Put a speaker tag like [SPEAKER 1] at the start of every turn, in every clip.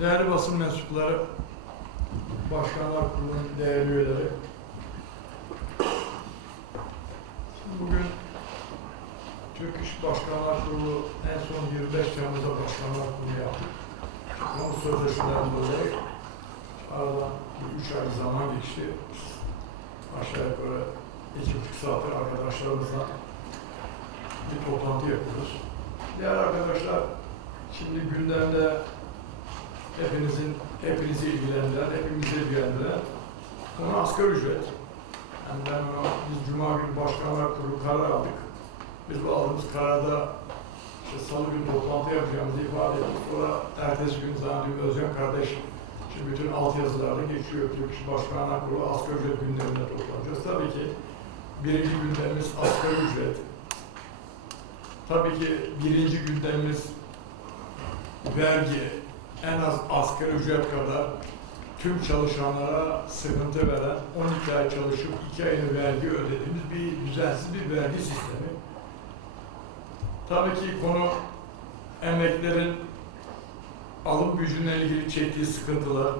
[SPEAKER 1] Değerli basın mensupları, Başkanlar Kurulu'nun değerli üyeleri. Bugün Türk İş Başkanlar Kurulu en son 25 Temmuz'da Başkanlar Kurulu yaptık. Onun sözleşmeden dolayı aradan bir üç ay zaman geçti. Aşağı yukarı iki buçuk saattir arkadaşlarımızla bir toplantı yapıyoruz. Diğer arkadaşlar şimdi gündemde hepinizin hepinizi ilgilendiren, hepimizi ilgilendiren konu asgari ücret. Yani ben biz Cuma günü Başkanlar Kurulu karar aldık. Biz bu aldığımız kararda işte salı günü toplantı yapacağımızı ifade ettik. Sonra ertesi gün zannediyorum Özcan kardeş şimdi bütün altyazılarda geçiyor. Türk İş Başkanlar Kurulu asgari ücret gündeminde toplanacağız. Tabii ki birinci gündemimiz asgari ücret. Tabii ki birinci gündemimiz vergi, en az asgari ücret kadar tüm çalışanlara sıkıntı veren 12 ay çalışıp 2 ayını vergi ödediğimiz bir düzensiz bir vergi sistemi. Tabii ki konu emeklerin alım gücüne ilgili çektiği sıkıntılar,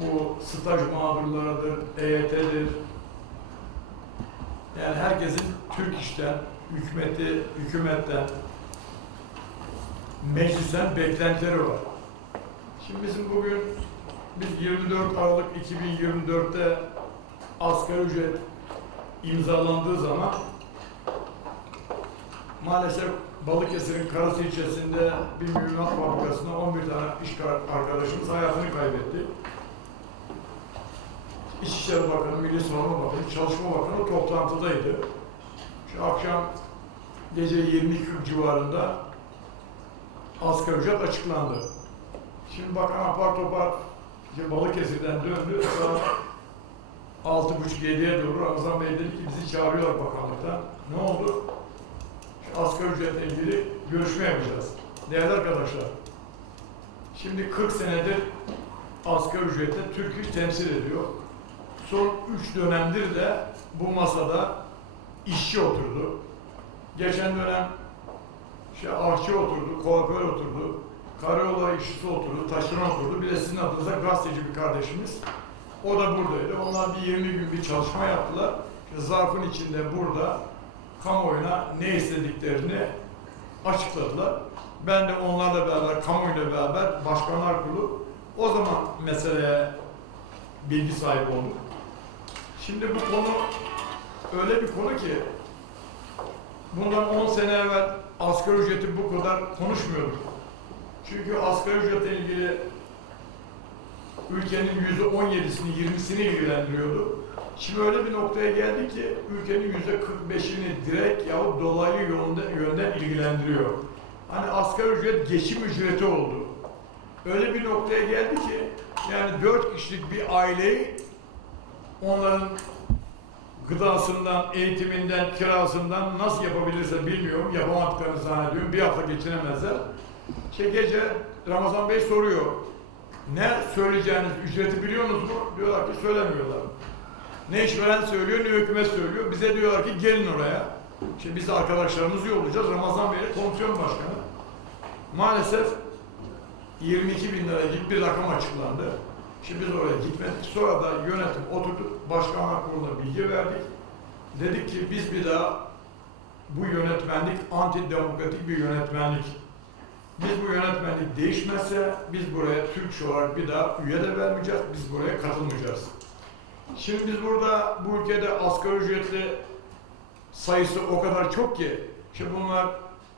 [SPEAKER 1] bu staj mağdurlarıdır, EYT'dir. Yani herkesin Türk işten, hükümeti, hükümetten, meclisten beklentileri var. Şimdi bizim bugün biz 24 Aralık 2024'te asgari ücret imzalandığı zaman maalesef Balıkesir'in Karası ilçesinde bir mühimmat fabrikasında 11 tane iş arkadaşımız hayatını kaybetti. İçişleri Bakanı, Milli Savunma Bakanı, Çalışma Bakanı toplantıdaydı. Şu akşam gece 22 civarında asgari ücret açıklandı. Şimdi bakan apar topar işte Balıkesir'den döndü. Altı buçuk yediye doğru Ramazan Bey dedi ki bizi çağırıyorlar bakanlıktan. Ne oldu? Şu asgari ücretle ilgili görüşme yapacağız. Değerli arkadaşlar, şimdi 40 senedir asgari ücretle Türk İş temsil ediyor. Son 3 dönemdir de bu masada işçi oturdu. Geçen dönem işte ahçı oturdu, kuaför oturdu, karayolu işçisi oturdu, taşeron oturdu. Bir de sizin adınıza gazeteci bir kardeşimiz. O da buradaydı. Onlar bir 20 gün bir çalışma yaptılar. İşte zarfın içinde burada kamuoyuna ne istediklerini açıkladılar. Ben de onlarla beraber, kamuoyuyla beraber Başkanlar Kurulu o zaman meseleye bilgi sahibi olduk. Şimdi bu konu öyle bir konu ki bundan 10 sene evvel asgari ücreti bu kadar konuşmuyorduk. Çünkü asgari ücretle ilgili ülkenin yüzde 17'sini 20'sini ilgilendiriyordu. Şimdi öyle bir noktaya geldi ki ülkenin yüzde 45'ini direkt yahut dolaylı yönde, yönden ilgilendiriyor. Hani asgari ücret geçim ücreti oldu. Öyle bir noktaya geldi ki yani dört kişilik bir aileyi onların gıdasından, eğitiminden, kirasından nasıl yapabilirse bilmiyorum. Yapamadıklarını zannediyorum. Bir hafta geçinemezler. İşte gece Ramazan Bey soruyor. Ne söyleyeceğiniz ücreti biliyorsunuz mu? Diyorlar ki söylemiyorlar. Ne işveren söylüyor ne hükümet söylüyor. Bize diyorlar ki gelin oraya. Şimdi biz arkadaşlarımızı yollayacağız. Ramazan Bey'le komisyon başkanı. Maalesef 22 bin lira gibi bir rakam açıklandı. Şimdi biz oraya gitmedik. Sonra da yönetim oturduk. Başkanlar kuruluna bilgi verdik. Dedik ki biz bir daha bu yönetmenlik antidemokratik bir yönetmenlik. Biz bu yönetmenlik değişmezse biz buraya Türk olarak bir daha üye de vermeyeceğiz. Biz buraya katılmayacağız. Şimdi biz burada bu ülkede asgari ücretli sayısı o kadar çok ki şimdi bunlar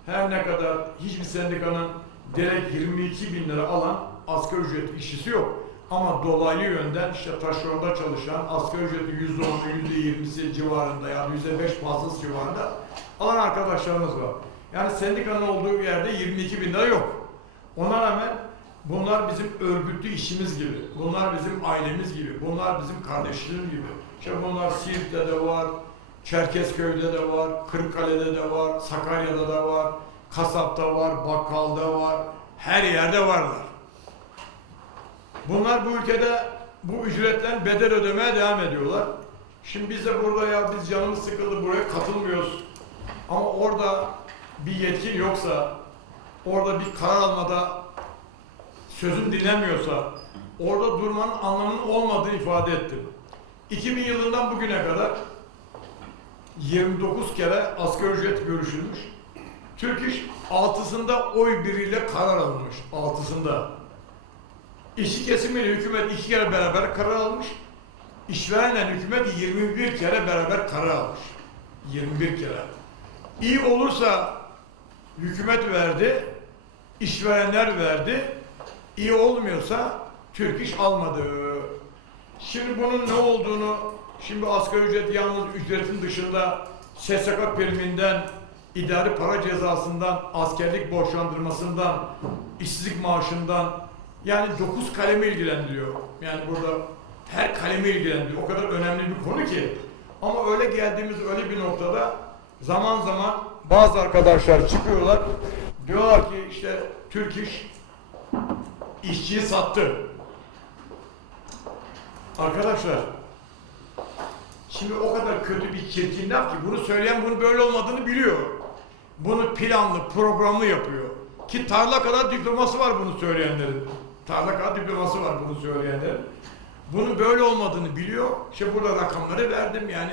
[SPEAKER 1] her ne kadar hiçbir sendikanın direkt 22 bin lira alan asgari ücretli işçisi yok. Ama dolaylı yönden işte taşeronda çalışan asgari ücreti yüzde onu, yüzde yirmisi civarında yani yüzde beş fazlası civarında alan arkadaşlarımız var. Yani sendikanın olduğu yerde 22 bin lira yok. Ona rağmen bunlar bizim örgütlü işimiz gibi. Bunlar bizim ailemiz gibi. Bunlar bizim kardeşliğimiz gibi. İşte bunlar Siirt'te de var, Çerkezköy'de de var, Kırıkkale'de de var, Sakarya'da da var, Kasap'ta var, Bakkal'da var. Her yerde varlar. Bunlar bu ülkede bu ücretten bedel ödemeye devam ediyorlar. Şimdi biz de burada ya biz canımız sıkıldı buraya katılmıyoruz. Ama orada bir yetkin yoksa, orada bir karar almada sözün dinlenmiyorsa orada durmanın anlamının olmadığını ifade ettim. 2000 yılından bugüne kadar 29 kere asgari ücret görüşülmüş. Türk İş altısında oy biriyle karar alınmış. Altısında. İşçi kesimiyle hükümet iki kere beraber karar almış. İşverenle hükümet 21 kere beraber karar almış. 21 kere. İyi olursa hükümet verdi, işverenler verdi. İyi olmuyorsa Türk İş almadı. Şimdi bunun ne olduğunu, şimdi asgari ücret yalnız ücretin dışında SSK priminden, idari para cezasından, askerlik borçlandırmasından, işsizlik maaşından yani dokuz kalemi ilgilendiriyor. Yani burada her kalemi ilgilendiriyor. O kadar önemli bir konu ki. Ama öyle geldiğimiz öyle bir noktada zaman zaman bazı arkadaşlar çıkıyorlar. Diyorlar ki işte Türk İş işçiyi sattı. Arkadaşlar şimdi o kadar kötü bir çirkin laf ki bunu söyleyen bunun böyle olmadığını biliyor. Bunu planlı, programlı yapıyor. Ki tarla kadar diploması var bunu söyleyenlerin. Tarla kadar diploması var bunu söyleyenlerin. Bunun böyle olmadığını biliyor. İşte burada rakamları verdim yani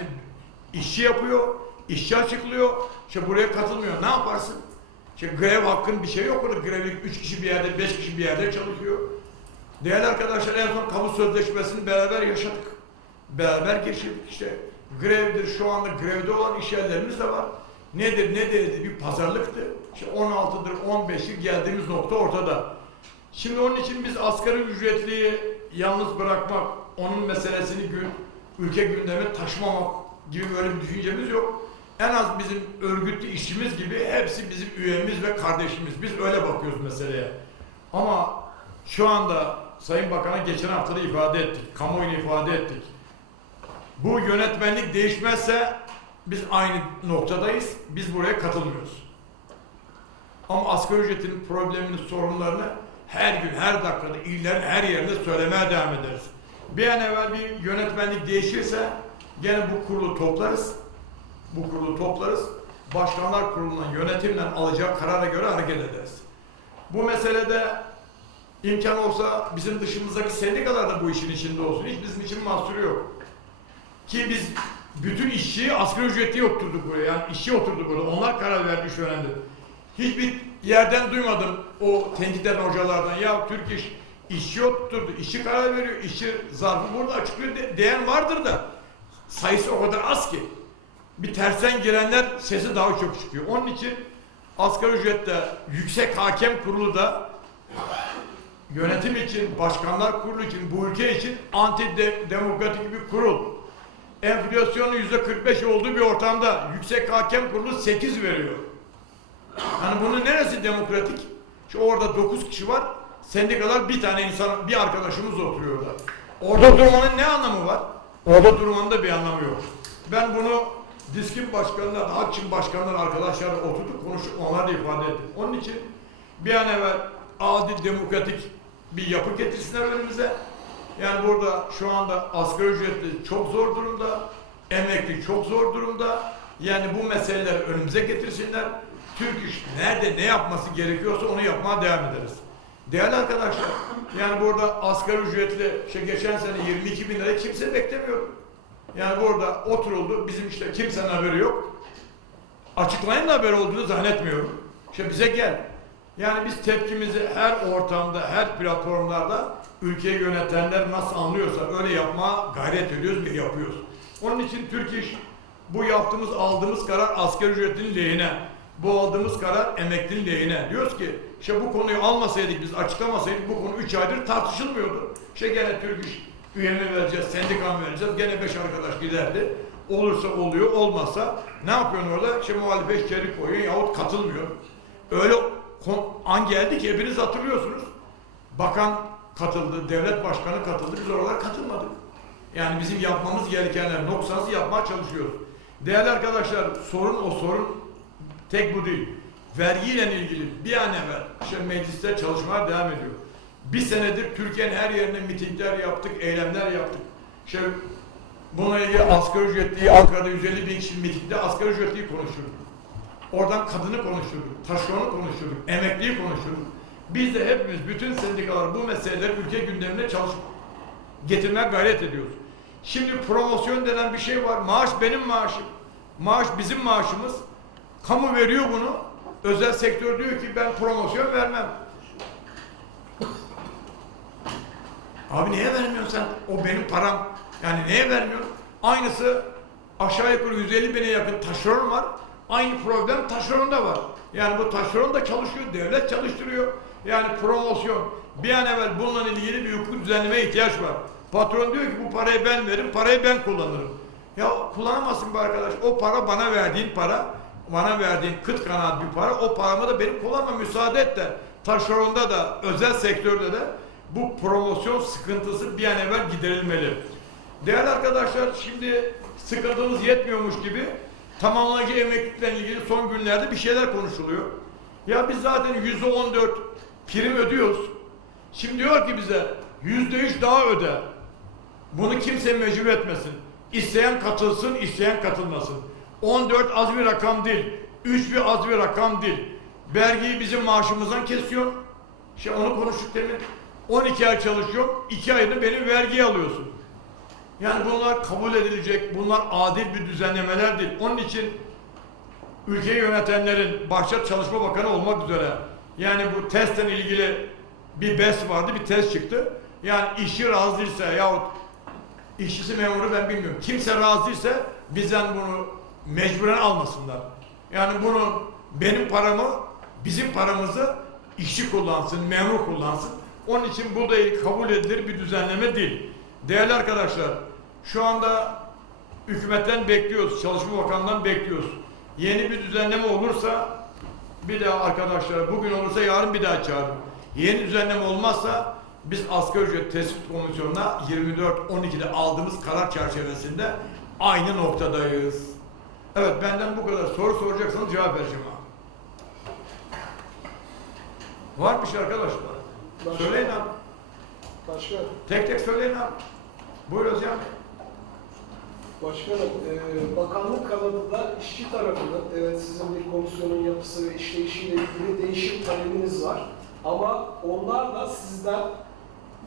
[SPEAKER 1] işçi yapıyor, işçi açıklıyor. İşte buraya katılmıyor. Ne yaparsın? İşte grev hakkın bir şey yok orada. Grevlik 3 kişi bir yerde, 5 kişi bir yerde çalışıyor. Değerli arkadaşlar en son kamu sözleşmesini beraber yaşadık. Beraber geçirdik işte. Grevdir şu anda grevde olan iş yerlerimiz de var. Nedir ne dedi bir pazarlıktı. İşte 16'dır 15'ir geldiğimiz nokta ortada. Şimdi onun için biz asgari ücretliyi yalnız bırakmak, onun meselesini gün, ülke gündemine taşımamak gibi böyle bir düşüncemiz yok. En az bizim örgütlü işçimiz gibi hepsi bizim üyemiz ve kardeşimiz. Biz öyle bakıyoruz meseleye. Ama şu anda Sayın Bakan'a geçen hafta da ifade ettik, kamuoyuna ifade ettik. Bu yönetmenlik değişmezse biz aynı noktadayız, biz buraya katılmıyoruz. Ama asgari ücretin problemini, sorunlarını her gün, her dakikada, illerin her yerinde söylemeye devam ederiz. Bir an evvel bir yönetmenlik değişirse gene bu kurulu toplarız. Bu kurulu toplarız. Başkanlar kurulundan, yönetimden alacağı karara göre hareket ederiz. Bu meselede imkan olsa bizim dışımızdaki sendikalar da bu işin içinde olsun. Hiç bizim için mahsuru yok. Ki biz bütün işçiyi asgari ücretli oturduk buraya. Yani işçi oturduk burada. Onlar karar verdi işverendi. Hiçbir yerden duymadım o tenkit eden hocalardan. Ya Türk iş işçi oturdu, işçi karar veriyor, işçi zarfı burada açıklıyor de, diyen vardır da sayısı o kadar az ki. Bir tersten girenler sesi daha çok çıkıyor. Onun için asgari ücrette yüksek hakem kurulu da yönetim için, başkanlar kurulu için, bu ülke için anti de- demokratik bir kurul. Enflasyonun yüzde 45 olduğu bir ortamda yüksek hakem kurulu 8 veriyor. Hani bunun neresi demokratik? Şu orada 9 kişi var. Sendikalar bir tane insan, bir arkadaşımız oturuyor orada. Orada durmanın ne anlamı var? Orada durmanın da bir anlamı yok. Ben bunu diskin başkanına, Hakçin başkanlar arkadaşlarla oturduk konuştuk, onlar da ifade etti. Onun için bir an evvel adil demokratik bir yapı getirsinler önümüze. Yani burada şu anda asgari ücretli çok zor durumda, emekli çok zor durumda. Yani bu meseleleri önümüze getirsinler. Türk iş nerede ne yapması gerekiyorsa onu yapmaya devam ederiz. Değerli arkadaşlar, yani burada asgari ücretli, işte geçen sene 22 bin lira kimse beklemiyor. Yani burada oturuldu, bizim işte kimsenin haberi yok. Açıklayın da haber olduğunu zannetmiyorum. İşte bize gel. Yani biz tepkimizi her ortamda, her platformlarda ülkeyi yönetenler nasıl anlıyorsa öyle yapmaya gayret ediyoruz ve yapıyoruz. Onun için Türk İş bu yaptığımız, aldığımız karar asgari ücretin lehine. Bu aldığımız karar emeklinin lehine. Diyoruz ki işte bu konuyu almasaydık biz açıklamasaydık bu konu 3 aydır tartışılmıyordu. İşte gene Türk İş üyeni vereceğiz, sendikan vereceğiz. Gene 5 arkadaş giderdi. Olursa oluyor, olmazsa ne yapıyorsun orada? İşte muhalefet içeri koyuyor yahut katılmıyor. Öyle an geldi ki hepiniz hatırlıyorsunuz. Bakan katıldı, devlet başkanı katıldı. Biz oralara katılmadık. Yani bizim yapmamız gerekenler noksanızı yapmaya çalışıyoruz. Değerli arkadaşlar sorun o sorun tek bu değil. Vergiyle ilgili bir an evvel işte mecliste çalışmalar devam ediyor. Bir senedir Türkiye'nin her yerine mitingler yaptık, eylemler yaptık. İşte bununla ilgili asgari ücretliyi Ankara'da 150 bin kişi mitingde asgari ücretliyi konuşurduk. Oradan kadını konuşturduk, taşeronu konuşturduk, emekliyi konuşturduk. Biz de hepimiz, bütün sendikalar bu meseleleri ülke gündemine çalışıp getirmeye gayret ediyoruz. Şimdi promosyon denen bir şey var. Maaş benim maaşım. Maaş bizim maaşımız. Kamu veriyor bunu. Özel sektör diyor ki ben promosyon vermem. Abi niye vermiyorsun sen? O benim param. Yani neye vermiyorsun? Aynısı aşağı yukarı 150 bine yakın taşeron var. Aynı problem taşeronda var. Yani bu taşeron da çalışıyor, devlet çalıştırıyor. Yani promosyon. Bir an evvel bununla ilgili bir hukuk düzenlemeye ihtiyaç var. Patron diyor ki bu parayı ben veririm, parayı ben kullanırım. Ya kullanamazsın be arkadaş. O para bana verdiğin para, bana verdiğin kıt kanaat bir para. O paramı da benim kullanma müsaade et de. Taşeronda da, özel sektörde de bu promosyon sıkıntısı bir an evvel giderilmeli. Değerli arkadaşlar şimdi sıkıntımız yetmiyormuş gibi tamamlayıcı emeklilikle ilgili son günlerde bir şeyler konuşuluyor. Ya biz zaten yüzde on dört prim ödüyoruz. Şimdi diyor ki bize yüzde üç daha öde. Bunu kimse mecbur etmesin. İsteyen katılsın, isteyen katılmasın. 14 az bir rakam değil. 3 bir az bir rakam değil. Vergiyi bizim maaşımızdan kesiyor. İşte onu konuştuk demin. 12 ay çalışıyor, 2 ayını benim vergiye alıyorsun. Yani bunlar kabul edilecek, bunlar adil bir düzenlemeler değil. Onun için ülkeyi yönetenlerin başta Çalışma Bakanı olmak üzere yani bu testten ilgili bir BES vardı, bir test çıktı. Yani işçi razı değilse yahut işçisi memuru ben bilmiyorum. Kimse razı değilse bizden bunu mecburen almasınlar. Yani bunu benim paramı, bizim paramızı işçi kullansın, memur kullansın. Onun için bu da kabul edilir bir düzenleme değil. Değerli arkadaşlar, şu anda hükümetten bekliyoruz, Çalışma Bakanı'ndan bekliyoruz. Yeni bir düzenleme olursa bir daha arkadaşlar bugün olursa yarın bir daha çağırın. Yeni düzenleme olmazsa biz asgari ücret tespit komisyonuna 24-12'de aldığımız karar çerçevesinde aynı noktadayız. Evet benden bu kadar. Soru soracaksanız cevap vereceğim abi. Var bir şey arkadaşlar.
[SPEAKER 2] Başka?
[SPEAKER 1] Söyleyin abi.
[SPEAKER 2] Başka,
[SPEAKER 1] Tek tek söyleyin abi. Buyur Özcan.
[SPEAKER 2] başkanım, e, bakanlık kanadında işçi tarafının, evet sizin bir komisyonun yapısı ve işleyişiyle ilgili değişim talebiniz var. Ama onlar da sizden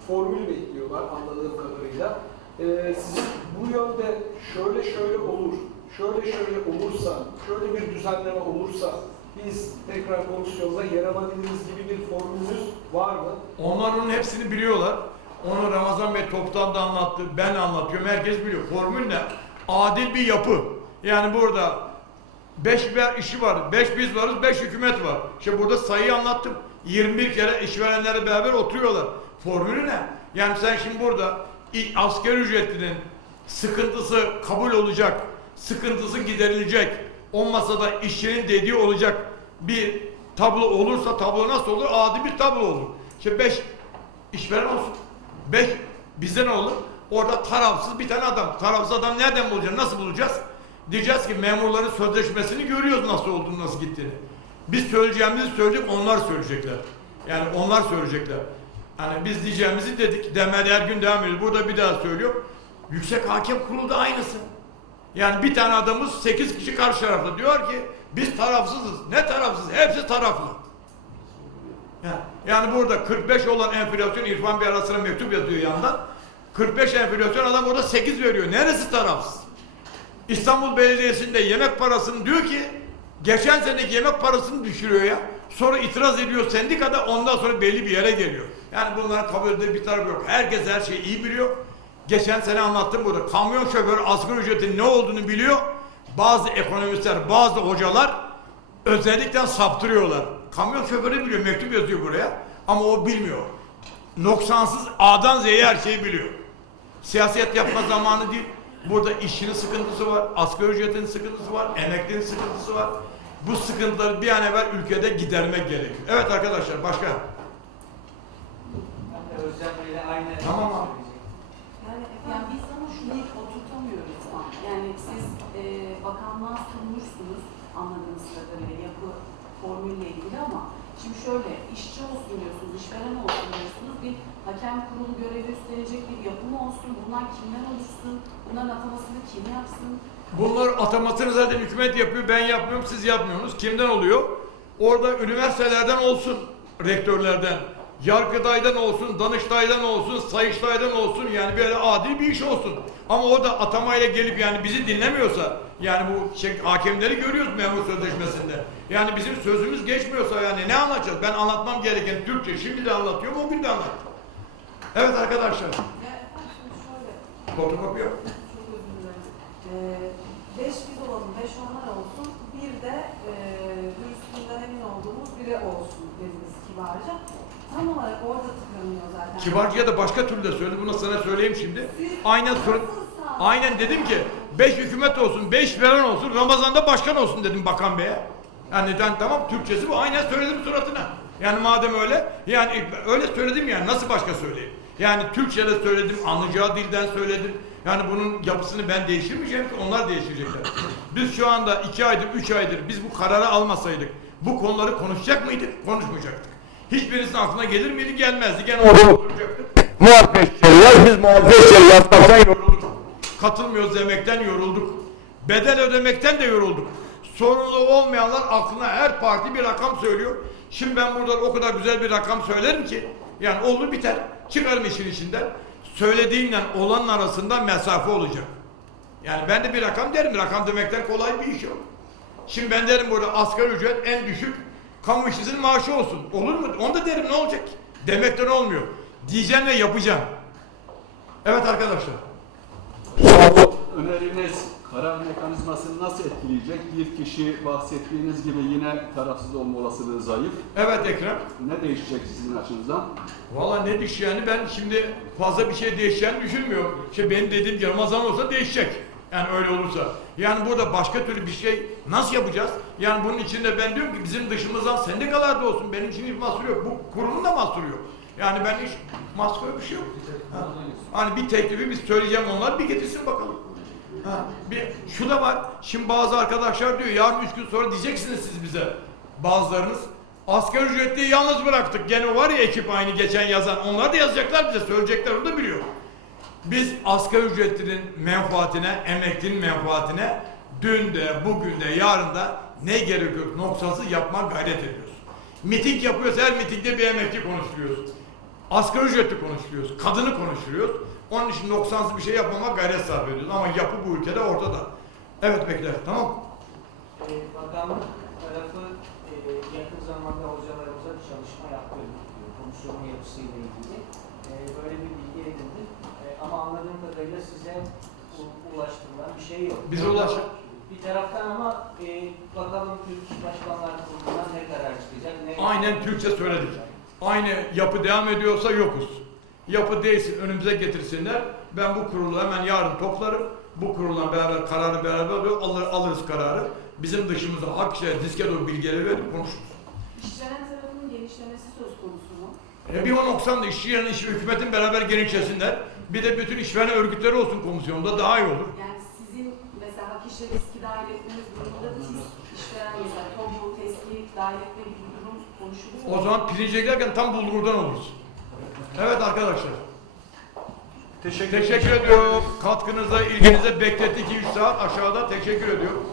[SPEAKER 2] formül bekliyorlar anladığım kadarıyla. E, sizin bu yönde şöyle şöyle olur, şöyle şöyle olursa, şöyle bir düzenleme olursa biz tekrar komisyonda yer alabiliriz gibi bir formülünüz var mı?
[SPEAKER 1] Onlar onun hepsini biliyorlar. Onu Ramazan Bey toptan da anlattı, ben anlatıyorum, herkes biliyor. Formül ne? Adil bir yapı. Yani burada beş ver işi var, beş biz varız, beş hükümet var. İşte burada sayıyı anlattım. 21 kere işverenlerle beraber oturuyorlar. Formülü ne? Yani sen şimdi burada asgari ücretlinin sıkıntısı kabul olacak, sıkıntısı giderilecek, o masada işçinin dediği olacak bir tablo olursa tablo nasıl olur? Adil bir tablo olur. İşte beş işveren olsun. Beş bizde ne olur? Orada tarafsız bir tane adam. Tarafsız adam nereden bulacağız? Nasıl bulacağız? Diyeceğiz ki memurların sözleşmesini görüyoruz nasıl olduğunu, nasıl gittiğini. Biz söyleyeceğimizi söyleyecek, onlar söyleyecekler. Yani onlar söyleyecekler. Yani biz diyeceğimizi dedik. Demedi her gün devam ediyoruz. Burada bir daha söylüyor. Yüksek Hakem Kurulu da aynısı. Yani bir tane adamız sekiz kişi karşı tarafta diyor ki biz tarafsızız. Ne tarafsız? Hepsi taraflı. Yani, burada 45 olan enflasyon İrfan Bey arasına mektup yazıyor yandan. 45 enflasyon adam orada 8 veriyor. Neresi tarafsız? İstanbul Belediyesi'nde yemek parasını diyor ki geçen seneki yemek parasını düşürüyor ya. Sonra itiraz ediyor sendikada ondan sonra belli bir yere geliyor. Yani bunların kabul edilir bir tarafı yok. Herkes her şeyi iyi biliyor. Geçen sene anlattım burada. Kamyon şoförü asgari ücretin ne olduğunu biliyor. Bazı ekonomistler, bazı hocalar özellikle saptırıyorlar. Kamyon şoförü biliyor, mektup yazıyor buraya. Ama o bilmiyor. Noksansız A'dan Z'ye her şeyi biliyor. Siyaset yapma zamanı değil. Burada işçinin sıkıntısı var, asgari ücretin sıkıntısı var, emeklinin sıkıntısı var. Bu sıkıntıları bir an evvel ülkede gidermek gerekiyor. Evet arkadaşlar başka.
[SPEAKER 3] Ben de Özcan Bey'le aynı
[SPEAKER 1] Tamam abi.
[SPEAKER 4] Hiç oturtamıyoruz tam. Yani siz e, bakanlığa sunmuşsunuz anladığınız kadarıyla yapı formülle ilgili ama şimdi şöyle işçi olsun diyorsunuz, işveren olsun diyorsunuz. Bir hakem kurulu görevi üstlenecek bir yapı mı olsun? Bunlar kimden oluşsun? Bunların atamasını kim yapsın?
[SPEAKER 1] Bunlar atamasını zaten hükümet yapıyor, ben yapmıyorum, siz yapmıyorsunuz. Kimden oluyor? Orada üniversitelerden olsun. rektörlerden. Yargıday'dan olsun, Danıştay'dan olsun, Sayıştay'dan olsun yani böyle adil bir iş olsun. Ama o da atamayla gelip yani bizi dinlemiyorsa yani bu şey, hakemleri görüyoruz memur sözleşmesinde. Yani bizim sözümüz geçmiyorsa yani ne anlatacağız? Ben anlatmam gereken Türkçe şimdi de anlatıyorum o gün de anlattım. Evet arkadaşlar. Fotokopi yok.
[SPEAKER 4] Ee, beş biz olalım, beş onlar olsun. Bir de e, dürüstlüğünden emin olduğumuz biri olsun dediniz kibarca. Tam olarak orada tıkanıyor zaten.
[SPEAKER 1] Kibarcıya da başka türlü de söyledim. Bunu sana söyleyeyim şimdi.
[SPEAKER 4] Siz
[SPEAKER 1] Aynen sor- Aynen dedim ki beş hükümet olsun, beş veren olsun, Ramazan'da başkan olsun dedim bakan beye. Yani ben tamam Türkçesi bu. Aynen söyledim suratına. Yani madem öyle, yani öyle söyledim yani nasıl başka söyleyeyim? Yani Türkçe'de söyledim, anlayacağı dilden söyledim. Yani bunun yapısını ben değiştirmeyeceğim ki onlar değiştirecekler. Biz şu anda iki aydır, üç aydır biz bu kararı almasaydık bu konuları konuşacak mıydık? Konuşmayacaktık. Hiçbirinizin aklına gelir miydi? Gelmezdi. Gene orada oturacaktık. Muhabbetçiler, biz muhabbetçiler yapmaktan yorulduk. Katılmıyoruz demekten yorulduk. Bedel ödemekten de yorulduk. Sorumlu olmayanlar aklına her parti bir rakam söylüyor. Şimdi ben burada o kadar güzel bir rakam söylerim ki yani olur biter. Çıkarım işin içinden. Söylediğimle olanın arasında mesafe olacak. Yani ben de bir rakam derim. Rakam demekten kolay bir iş yok. Şimdi ben derim burada asgari ücret en düşük kamu işçisinin maaşı olsun. Olur mu? Onu da derim ne olacak? Demekten olmuyor. Diyeceğim ve yapacağım. Evet arkadaşlar.
[SPEAKER 3] Bu öneriniz karar mekanizmasını nasıl etkileyecek? Bir kişi bahsettiğiniz gibi yine tarafsız olma olasılığı zayıf.
[SPEAKER 1] Evet Ekrem.
[SPEAKER 3] Ne değişecek sizin açınızdan?
[SPEAKER 1] Valla ne düşeceğini ben şimdi fazla bir şey değişeceğini düşünmüyorum. İşte benim dediğim gibi Ramazan olsa değişecek. Yani öyle olursa. Yani burada başka türlü bir şey nasıl yapacağız? Yani bunun içinde ben diyorum ki bizim dışımızdan sendikalar da olsun. Benim için hiç mahsur yok. Bu kurumun da mahsuru yok. Yani ben hiç mahsur bir şey yok. Ha. Hani bir teklifi biz söyleyeceğim onlar bir getirsin bakalım. Ha. Bir, şu da var. Şimdi bazı arkadaşlar diyor yarın üç gün sonra diyeceksiniz siz bize. Bazılarınız asgari ücretliyi yalnız bıraktık. Gene var ya ekip aynı geçen yazan. Onlar da yazacaklar bize. Söyleyecekler onu da biliyor. Biz asgari ücretlinin menfaatine, emeklinin menfaatine dün de, bugün de, yarın da ne gerekiyor noktasız yapma gayret ediyoruz. Miting yapıyoruz, her mitingde bir emekli konuşuyoruz. Asgari ücretli konuşuyoruz, kadını konuşuyoruz. Onun için noksansız bir şey yapmama gayret sarf ediyoruz. Ama yapı bu ülkede ortada. Evet bekler, tamam?
[SPEAKER 5] Ee, Bakanlık tarafı e, yakın zamanda hocalarımıza bir çalışma yaptı. e, Komisyonun yapısıyla ilgili. E, Böyle bir bilgi edindim. Ama anladığım kadarıyla size ulaştırılan bir şey yok.
[SPEAKER 1] Bize ulaş-
[SPEAKER 5] Bir taraftan ama e, bakalım Türk Başkanlar Kurulu'ndan ne karar çıkacak? Ne
[SPEAKER 1] Aynen Türkçe söyledik. Aynı yapı devam ediyorsa yokuz. Yapı değilsin önümüze getirsinler. Ben bu kurulu hemen yarın toplarım. Bu kurulla beraber kararı beraber alır, alır, alırız kararı. Bizim dışımıza hak işe, diske doğru bilgileri verip konuşuruz.
[SPEAKER 4] İşveren tarafının genişlemesi söz konusu mu?
[SPEAKER 1] E bir o noksan da işçi yanı işi hükümetin beraber genişlesinler. Bir de bütün işveren örgütleri olsun komisyonda daha iyi olur.
[SPEAKER 4] Yani sizin mesela hak işe riski dahil etmeniz durumunda da siz işveren mesela TOBU, TESKİ dahil etme gibi bir durum konuşulur mu?
[SPEAKER 1] O zaman pirince tam bulgurdan oluruz. Evet arkadaşlar.
[SPEAKER 2] Teşekkür,
[SPEAKER 1] Teşekkür ediyorum. Katkınıza, ilginize beklettik 2-3 saat aşağıda. Teşekkür ediyorum.